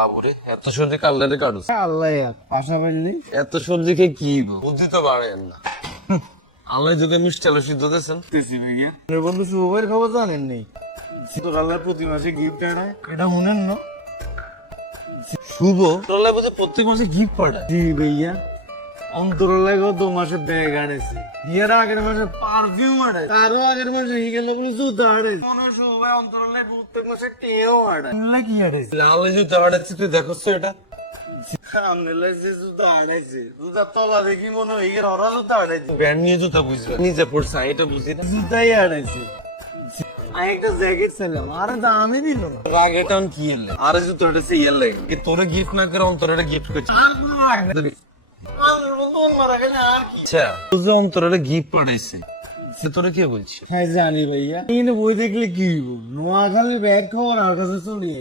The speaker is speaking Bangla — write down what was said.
বাবুরে এত সবজি কাল্লারে কাটুস আল্লাহ পাশাপাশি এত সবজি খেয়ে কি বুদ্ধি তো বাড়েন না আল্লাহ যদি মিষ্টি আলু সিদ্ধ দিয়েছেন ভাইয়া বন্ধু শুভের খবর জানেন নেই আল্লাহ প্রতি মাসে গিফট আনায় এটা শুনেন না শুভ তোরা বুঝে প্রত্যেক মাসে গিফট পাঠায় জি ভাইয়া অন্তরালায় গত মাসে ব্যাগ আনেছে ইয়ার আগের মাসে পারফিউম আনে তারও আগের মাসে গেল বলে জুতা আনেছে মনে সবাই অন্তরালায় প্রত্যেক মাসে টেও আনে কি আনেছে আল্লাহ জুতা পাঠাচ্ছি তুই দেখছ এটা জুতা তলা দেখি মনে হয় এর ওরা জুতা আনাইছে ব্র্যান্ড নিয়ে জুতা বুঝবে নিজে পড়ছে এটা বুঝি না জুতাই আনাইছে আমি একটা জ্যাকেট ছিলাম আরে দামই দিল না রাগে টান কি এলে আর জুতাটা সে ইয়ে লাগে কি তোরে গিফট না করে অন্তরে গিফট করছিস আচ্ছা তুই যে অন্তরে গিফট পাঠাইছে সে তোরে কে বলছিস হ্যাঁ জানি ভাইয়া বই দেখলে কি নোয়াখালী ব্যাগ খবর আর কাছে চলে